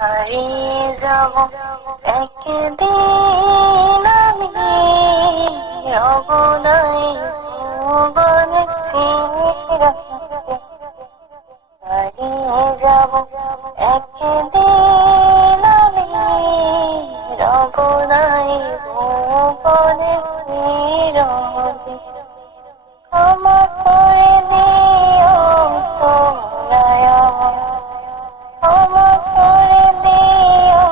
হারিয়ে যাব একদিন আমি, রব নাই ভুবনে চিরদিন। হারিয়ে যাব একদিন আমি, রব নাই ভুবনে চিরদিন। ক্ষমা করে দিও তোমরা আমায়, ক্ষমা করে দিও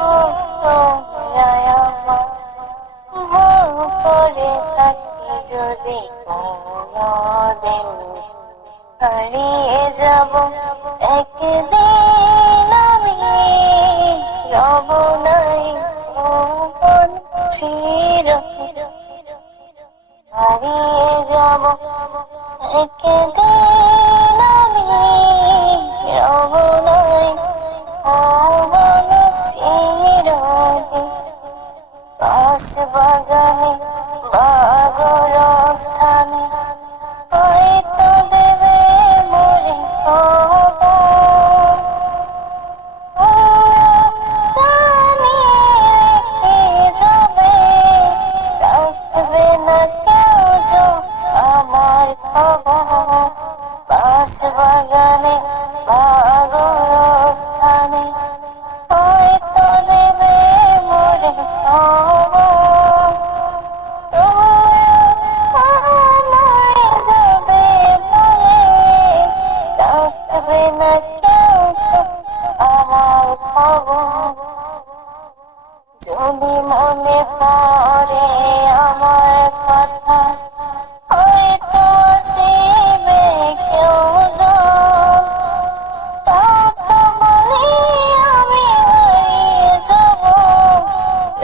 তোমরা আমায়। ভুল করে থাকি যদি কোনোদিন, হারিয়ে যাব একদিন আমি, রব নাই ভুবন চিরদিন। হারিয়ে যাব একদিন আমি, রব নাই ভুবন চিরদিন। বাঁশ বাগানে বা গোরস্থানে হয়তো দেবে মোরে খবর। ওরা জানিয়ে রেখে যাবে, রাখবে না কেউ তো আমার খবর। বাঁশ বাগানে বা গোরস্থানে হয়তো দেবে মোরে খবর। তোমরা আমায় যাবে বলে, রাখবে না কেউ তো আমার খবর। যদি মনে পড়ে আমার কথা, হয়তো আসিবে কেউ জন। তাও তো বলি আমি হারিয়ে যাব,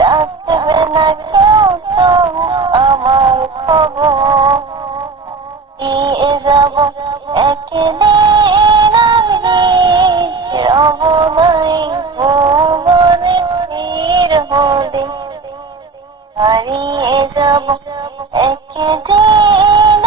রাখবে না কেউ তো আমার খবর। দিয়ে যাব একদিন আমি, রব নাই ভুবনে চিরদিন। হারিয়ে যাব একদিন